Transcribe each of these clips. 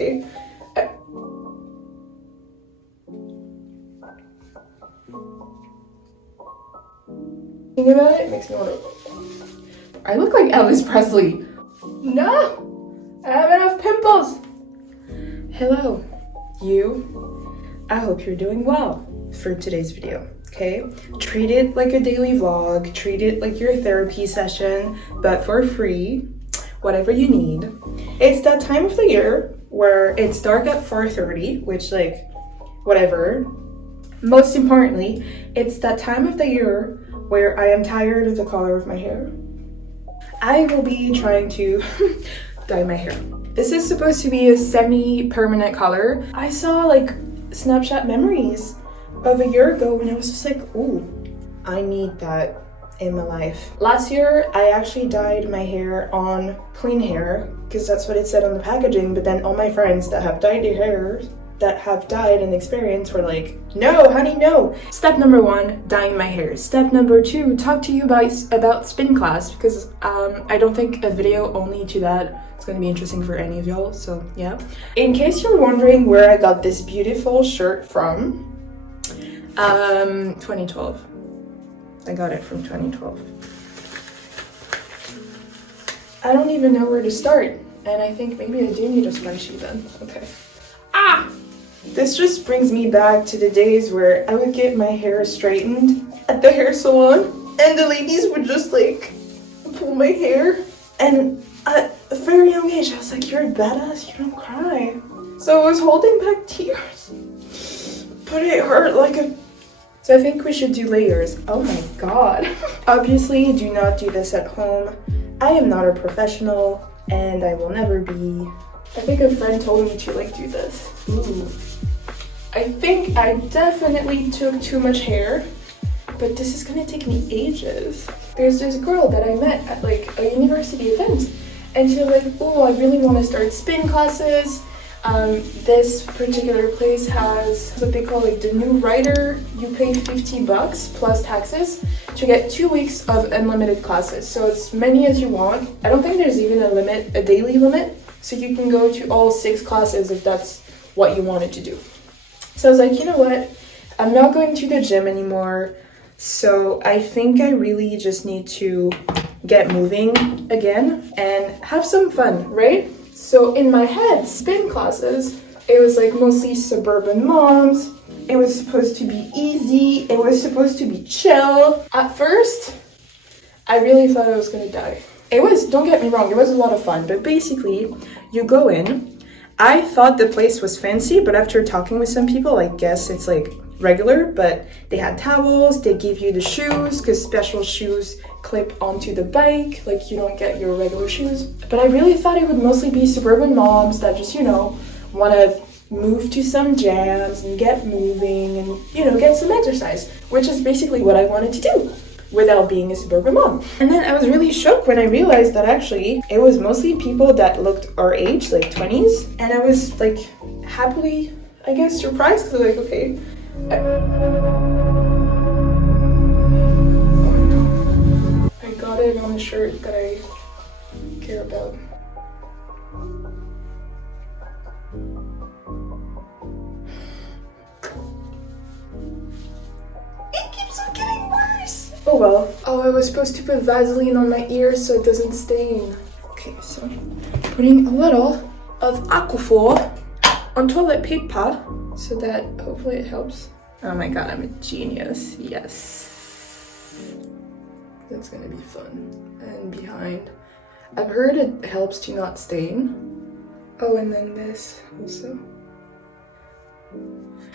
okay? Thinking about it makes me want to... I look like Elvis Presley. No! I have enough pimples! Hello, you. I hope you're doing well for today's video, okay? Treat it like a daily vlog, treat it like your therapy session, but for free, whatever you need. It's that time of the year where it's dark at 4:30, which like, whatever. Most importantly, it's that time of the year where I am tired of the color of my hair. I will be trying to dye my hair. This is supposed to be a semi-permanent color. I saw like Snapchat memories of a year ago when I was just like, ooh, I need that in my life. Last year, I actually dyed my hair on clean hair because that's what it said on the packaging, but then all my friends that have dyed their hair, that have dyed and experience were like, no, honey, no. Step number 1, dyeing my hair. Step number 2, talk to you about spin class because I don't think a video only to that is going to be interesting for any of y'all, so yeah. In case you're wondering where I got this beautiful shirt from, 2012. I got it from 2012. I don't even know where to start, and I think maybe I do need a scrunchie then. Okay. Ah! This just brings me back to the days where I would get my hair straightened at the hair salon, and the ladies would just like pull my hair. And at a very young age, I was like, you're a badass, you don't cry. So I was holding back tears, but it hurt like a... So I think we should do layers. Oh my god. Obviously, do not do this at home. I am not a professional, and I will never be. I think a friend told me to like do this. Ooh. I think I definitely took too much hair, but this is gonna take me ages. There's this girl that I met at like a university event, and she was like, oh, I really want to start spin classes. This particular place has what they call like the new rider. You pay $50 plus taxes to get 2 weeks of unlimited classes. So as many as you want. I don't think there's even a limit, a daily limit. So you can go to all 6 classes if that's what you wanted to do. So I was like, you know what? I'm not going to the gym anymore. So I think I really just need to get moving again and have some fun, right? So in my head, spin classes, it was like mostly suburban moms. It was supposed to be easy. It was supposed to be chill. At first, I really thought I was gonna die. It was, don't get me wrong, it was a lot of fun, but basically, you go in. I thought the place was fancy, but after talking with some people, I guess it's like regular, but they had towels, they give you the shoes, because special shoes clip onto the bike, like you don't get your regular shoes. But I really thought it would mostly be suburban moms that just, you know, want to move to some jams and get moving and, you know, get some exercise, which is basically what I wanted to do without being a suburban mom. And then I was really shocked when I realized that actually it was mostly people that looked our age, like 20s, and I was like happily, I guess, surprised because I was like, okay. I got it on a shirt that I care about. It keeps on getting worse! Oh well. Oh, I was supposed to put Vaseline on my ears so it doesn't stain. Okay, so putting a little of Aquaphor on toilet paper so that hopefully it helps. Oh my god, I'm a genius. Yes. That's gonna be fun. And behind. I've heard it helps to not stain. Oh, and then this also.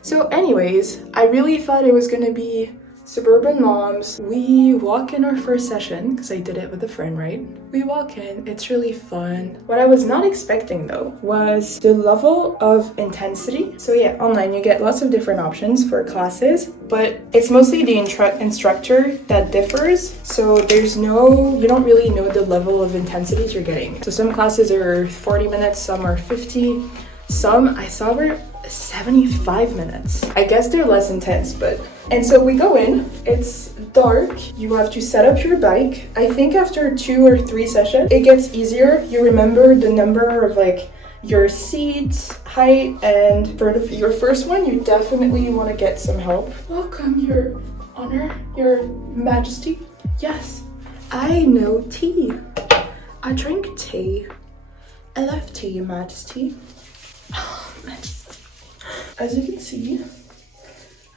So anyways, I really thought it was gonna be suburban moms. We walk in our first session, because I did it with a friend, right? We walk in, it's really fun. What I was not expecting though was the level of intensity. So yeah, online you get lots of different options for classes, but it's mostly the instructor that differs. So there's no, you don't really know the level of intensity you're getting. So some classes are 40 minutes, some are 50. Some I saw were 75 minutes. I guess they're less intense, but... And so we go in, it's dark, you have to set up your bike. I think after 2 or 3 sessions, it gets easier. You remember the number of like your seat height, and for your first one, you definitely want to get some help. Welcome, Your Honor, Your Majesty. Yes, I know tea. I drink tea. I love tea, Your Majesty. Oh, Majesty. As you can see,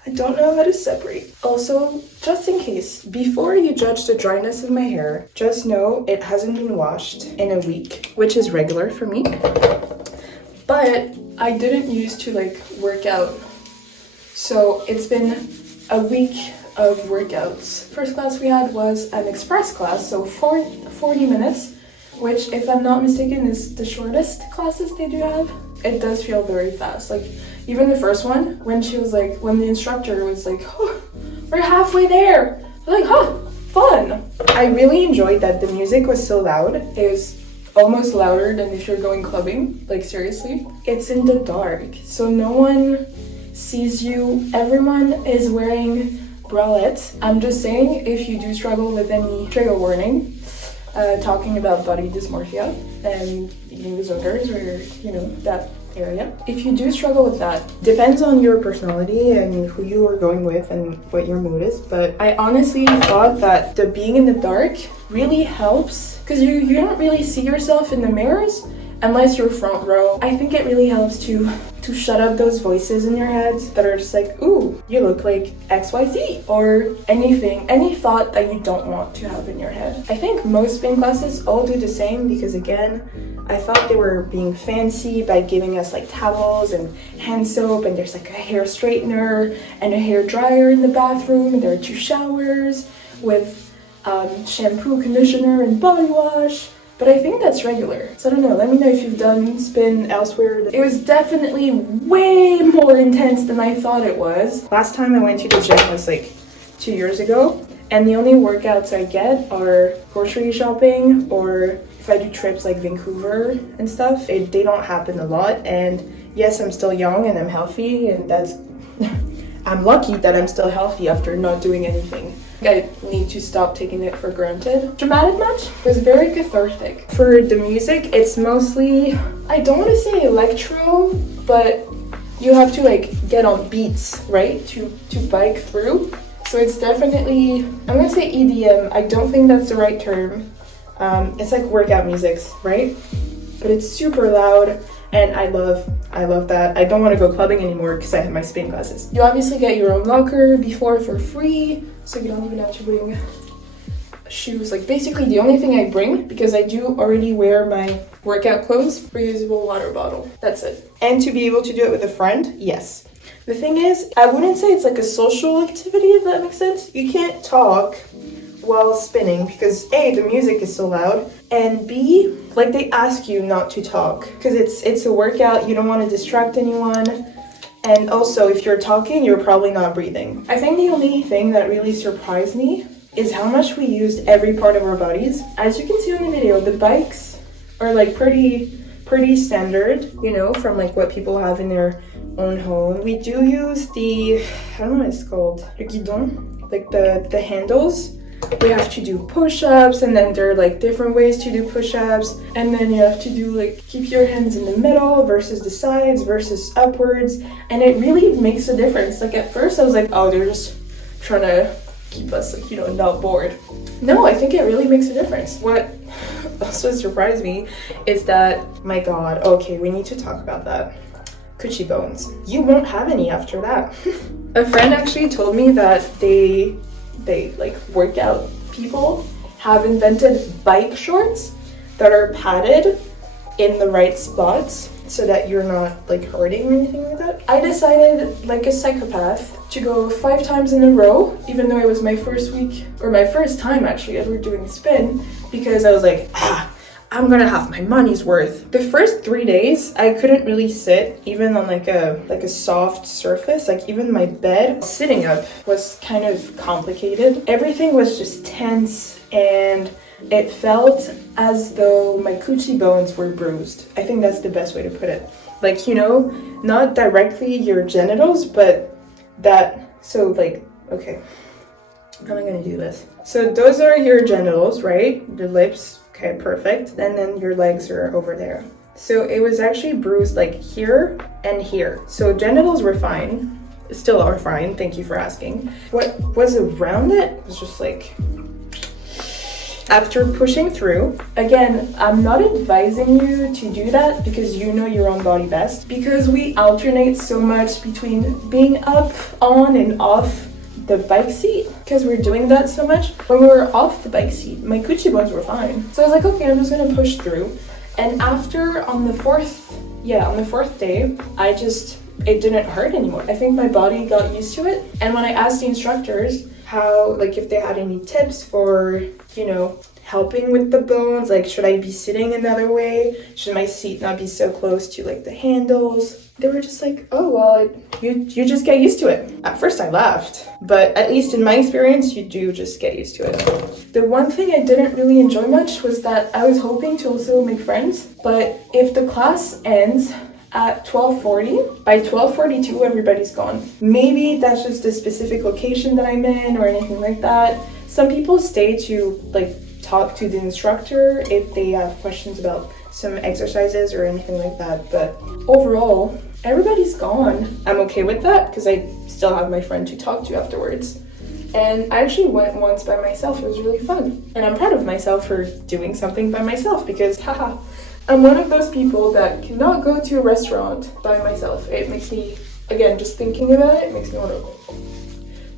I don't know how to separate. Also, just in case, before you judge the dryness of my hair, just know it hasn't been washed in a week, which is regular for me. But I didn't used to like work out. So it's been a week of workouts. First class we had was an express class, so 40 minutes, which if I'm not mistaken is the shortest classes they do have. It does feel very fast. Like even the first one, when the instructor was like, oh, we're halfway there. I was like, huh, fun. I really enjoyed that the music was so loud. It was almost louder than if you're going clubbing, like seriously. It's in the dark, so no one sees you. Everyone is wearing bralettes. I'm just saying, if you do struggle with any trigger warning, talking about body dysmorphia and eating disorders or, you know, that area. If you do struggle with that, depends on your personality and who you are going with and what your mood is. But I honestly thought that the being in the dark really helps because you don't really see yourself in the mirrors unless you're front row. I think it really helps to shut up those voices in your head that are just like, ooh, you look like XYZ, or anything, any thought that you don't want to have in your head. I think most spin classes all do the same because again, I thought they were being fancy by giving us like towels and hand soap, and there's like a hair straightener and a hair dryer in the bathroom, and there are 2 showers with shampoo, conditioner, and body wash. But I think that's regular. So I don't know, let me know if you've done spin elsewhere. It was definitely way more intense than I thought it was. Last time I went to the gym was like 2 years ago, and the only workouts I get are grocery shopping, or if I do trips like Vancouver and stuff. They don't happen a lot, and yes, I'm still young and I'm healthy, and that's I'm lucky that I'm still healthy after not doing anything. I need to stop taking it for granted. Dramatic match was very cathartic. For the music, it's mostly, I don't want to say electro, but you have to like get on beats, right? To bike through. So it's definitely, I'm gonna say EDM. I don't think that's the right term. It's like workout music, right? But it's super loud, and I love that. I don't want to go clubbing anymore because I have my spin classes. You obviously get your own locker before for free, so you don't even have to bring shoes. Like basically the only thing I bring, because I do already wear my workout clothes, reusable water bottle. That's it. And to be able to do it with a friend, yes. The thing is, I wouldn't say it's like a social activity, if that makes sense. You can't talk while spinning because A, the music is so loud, and B, like they ask you not to talk because it's a workout. You don't want to distract anyone, and also if you're talking, you're probably not breathing. I think the only thing that really surprised me is how much we used every part of our bodies. As you can see on the video, the bikes are like pretty standard, you know, from like what people have in their own home. We do use the, I don't know what it's called, the guidon, like the handles. We have to do push-ups, and then there are like different ways to do push-ups, and then you have to do like keep your hands in the middle versus the sides versus upwards, and it really makes a difference. Like at first I was like, oh, they're just trying to keep us like, you know, not bored. No, I think it really makes a difference. What also surprised me is that, my god, okay, we need to talk about that. Coochie bones. You won't have any after that. A friend actually told me that they like workout people have invented bike shorts that are padded in the right spots so that you're not like hurting or anything like that. I decided, like a psychopath, to go 5 times in a row, even though it was my first week, or my first time actually ever doing spin, because I was like, I'm gonna have my money's worth. The first 3 days, I couldn't really sit, even on like a soft surface. Like even my bed, sitting up was kind of complicated. Everything was just tense, and it felt as though my coochie bones were bruised. I think that's the best way to put it. Like, you know, not directly your genitals, but that, so like, okay, how am I gonna do this? So those are your genitals, right? The lips. Okay, perfect. And then your legs are over there. So it was actually bruised like here and here. So genitals were fine. Still are fine, thank you for asking. What was around it was just like, after pushing through, again, I'm not advising you to do that because you know your own body best, because we alternate so much between being up, on, and off the bike seat, because we're doing that so much. When we were off the bike seat, my coochie bones were fine. So I was like, okay, I'm just gonna push through. And after, on the fourth day, it didn't hurt anymore. I think my body got used to it. And when I asked the instructors how, like, if they had any tips for, you know, helping with the bones, like, should I be sitting another way? Should my seat not be so close to, like, the handles? They were just like, oh, well, you just get used to it. At first I laughed, but at least in my experience, you do just get used to it. The one thing I didn't really enjoy much was that I was hoping to also make friends, but if the class ends at 12:40, by 12:42 everybody's gone. Maybe that's just a specific location that I'm in or anything like that. Some people stay to like talk to the instructor if they have questions about some exercises or anything like that, but overall everybody's gone. I'm okay with that because I still have my friend to talk to afterwards. And I actually went once by myself. It was really fun, and I'm proud of myself for doing something by myself because haha, I'm one of those people that cannot go to a restaurant by myself. It makes me, again, just thinking about it, makes me want to go.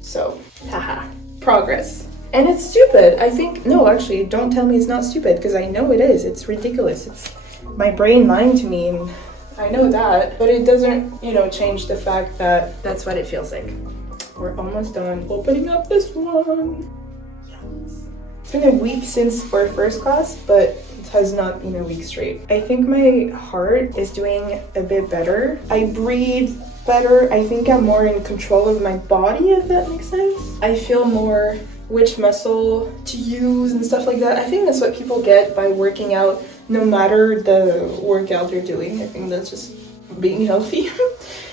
So, haha, progress. And it's stupid. I think, no, actually, don't tell me it's not stupid, because I know it is. It's ridiculous. It's my brain lying to me, and I know that. But it doesn't, you know, change the fact that that's what it feels like. We're almost done opening up this one. Yes. It's been a week since our first class, but it has not been a week straight. I think my heart is doing a bit better. I breathe better. I think I'm more in control of my body, if that makes sense. I feel more which muscle to use and stuff like that. I think that's what people get by working out, no matter the workout they're doing. I think that's just being healthy.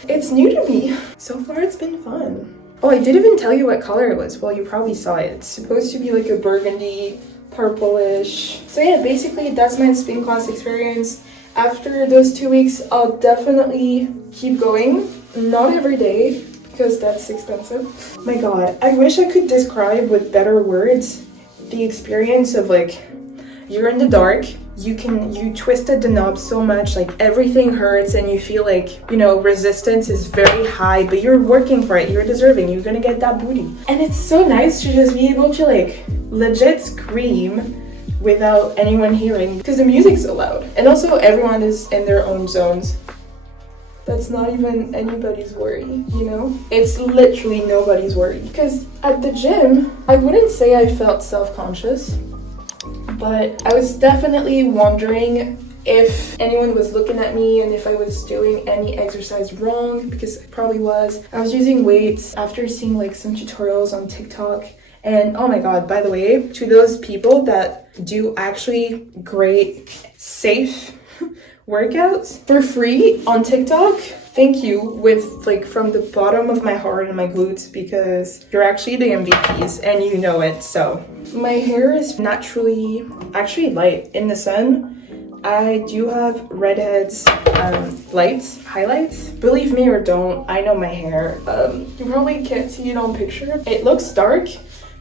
It's new to me. So far, it's been fun. Oh, I didn't even tell you what color it was. Well, you probably saw it. It's supposed to be like a burgundy, purplish. So yeah, basically that's my spin class experience. After those 2 weeks, I'll definitely keep going. Not every day, because that's expensive. My God, I wish I could describe with better words the experience of like, you're in the dark, you twisted the knob so much, like everything hurts and you feel like, you know, resistance is very high, but you're working for it, you're deserving, you're gonna get that booty. And it's so nice to just be able to like legit scream without anyone hearing, because the music's so loud. And also everyone is in their own zones. That's not even anybody's worry, you know? It's literally nobody's worry. Because at the gym, I wouldn't say I felt self-conscious, but I was definitely wondering if anyone was looking at me and if I was doing any exercise wrong, because I probably was. I was using weights after seeing like some tutorials on TikTok. And oh my God, by the way, to those people that do actually great, safe workouts for free on TikTok, thank you, with like from the bottom of my heart and my glutes, because you're actually the MVPs and you know it. So my hair is naturally actually light in the sun. I do have redheads, highlights. Believe me or don't, I know my hair. You probably can't see it on picture. It looks dark,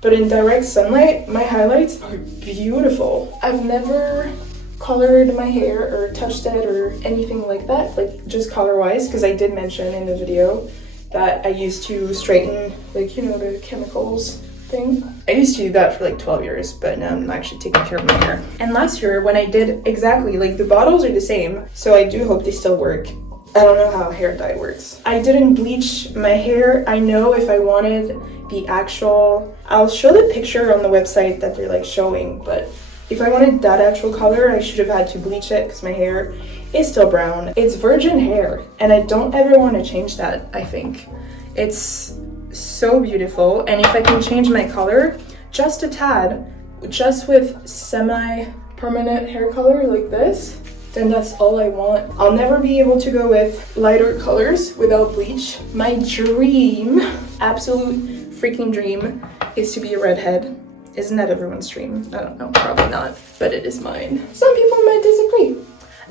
but in direct sunlight, my highlights are beautiful. I've never colored my hair or touched it or anything like that, like just color wise, because I did mention in the video that I used to straighten, like, you know, the chemicals thing. I used to do that for like 12 years, but now I'm actually taking care of my hair. And last year when I did exactly, like the bottles are the same, so I do hope they still work. I don't know how hair dye works. I didn't bleach my hair. I know if I wanted the actual, I'll show the picture on the website that they're like showing, but if I wanted that actual color, I should have had to bleach it because my hair is still brown. It's virgin hair, and I don't ever want to change that, I think. It's so beautiful, and if I can change my color just a tad, just with semi-permanent hair color like this, then that's all I want. I'll never be able to go with lighter colors without bleach. My dream, absolute freaking dream, is to be a redhead. Isn't that everyone's dream? I don't know, probably not, but it is mine. Some people might disagree.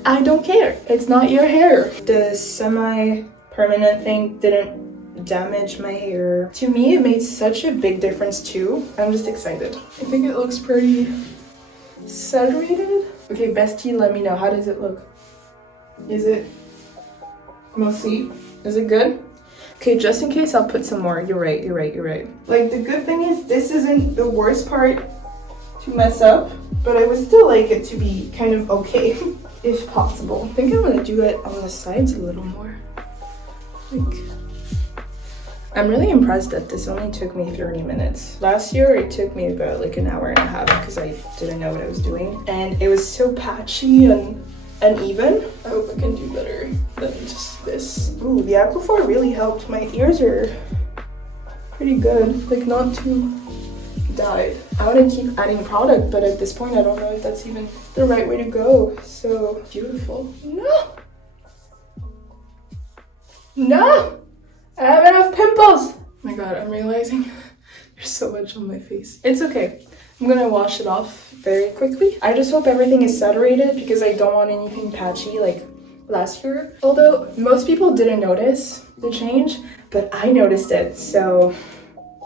I don't care. It's not your hair. The semi-permanent thing didn't damage my hair. To me, it made such a big difference too. I'm just excited. I think it looks pretty saturated. Okay, bestie, let me know. How does it look? Is it mostly? Is it good? Okay, just in case, I'll put some more. You're right. Like, the good thing is this isn't the worst part to mess up, but I would still like it to be kind of okay, if possible. I think I'm gonna do it on the sides a little more. Like, I'm really impressed that this only took me 30 minutes. Last year, it took me about like an hour and a half because I didn't know what I was doing. And it was so patchy and uneven. I hope I can do better than just this. Ooh, the Aquaphor really helped. My ears are pretty good, like not too dyed. I want to keep adding product, but at this point, I don't know if that's even the right way to go. So beautiful. No! I have enough pimples! Oh my god, I'm realizing there's so much on my face. It's okay. I'm gonna wash it off very quickly. I just hope everything is saturated because I don't want anything patchy like last year. Although most people didn't notice the change, but I noticed it. So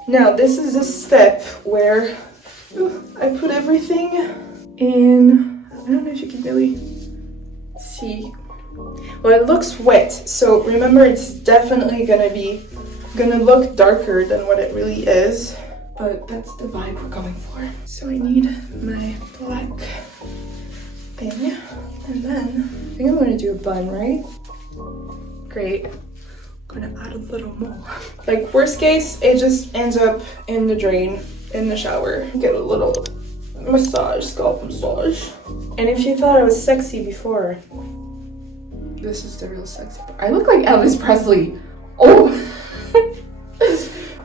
now this is a step where I put everything in. I don't know if you can really see. Well, it looks wet, so remember it's definitely gonna look darker than what it really is, but that's the vibe we're going for. So I need my black thing, and then I think I'm gonna do a bun, right? Great. I'm gonna add a little more. Like, worst case, it just ends up in the drain in the shower. Get a little massage, scalp massage. And if you thought I was sexy before, this is the real sexy part. I look like Elvis Presley. Oh!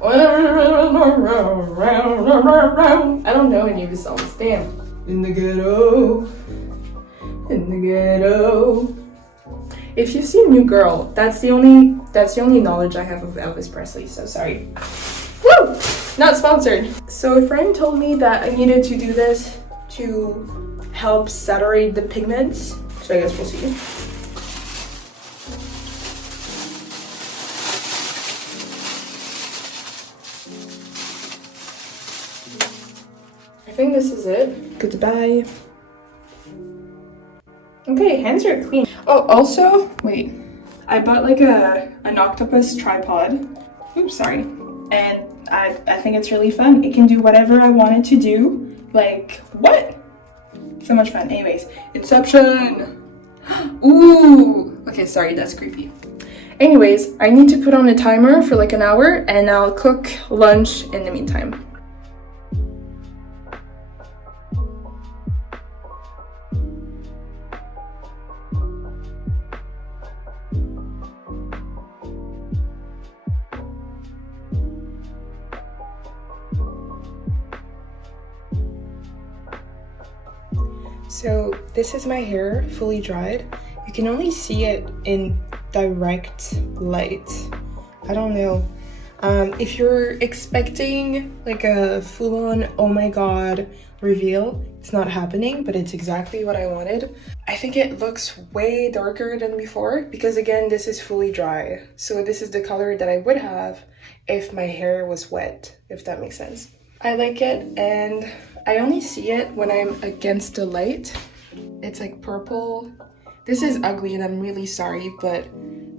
I don't know any of his songs. Damn. In the ghetto. In the ghetto. If you've seen New Girl, that's the only knowledge I have of Elvis Presley, so sorry. Woo! Not sponsored. So a friend told me that I needed to do this to help saturate the pigments. So I guess we'll see. I think this is it. Goodbye. Okay, hands are clean. Oh, also, wait. I bought like an octopus tripod. Oops, sorry. And I think it's really fun. It can do whatever I want it to do. Like, what? So much fun. Anyways, Inception. Ooh. Okay, sorry, that's creepy. Anyways, I need to put on a timer for like an hour and I'll cook lunch in the meantime. So this is my hair fully dried. You can only see it in direct light. I don't know. If you're expecting like a full-on oh my god reveal, it's not happening, but it's exactly what I wanted. I think it looks way darker than before because again, this is fully dry. So this is the color that I would have if my hair was wet, if that makes sense. I like it, and I only see it when I'm against the light. It's like purple. This is ugly and I'm really sorry, but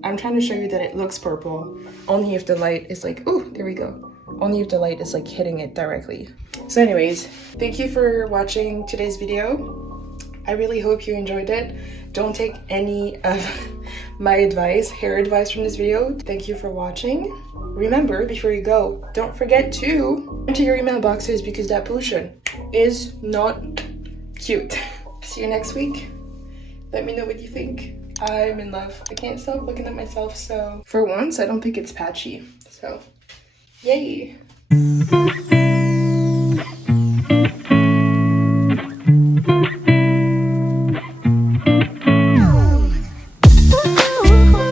I'm trying to show you that it looks purple only if the light is like, oh, there we go. Only if the light is like hitting it directly. So anyways, thank you for watching today's video. I really hope you enjoyed it. Don't take any of my hair advice from this video. Thank you for watching. Remember, before you go, don't forget to empty your email boxes because that pollution is not cute. See you next week. Let me know what you think. I'm in love. I can't stop looking at myself, so for once, I don't think it's patchy. So, yay.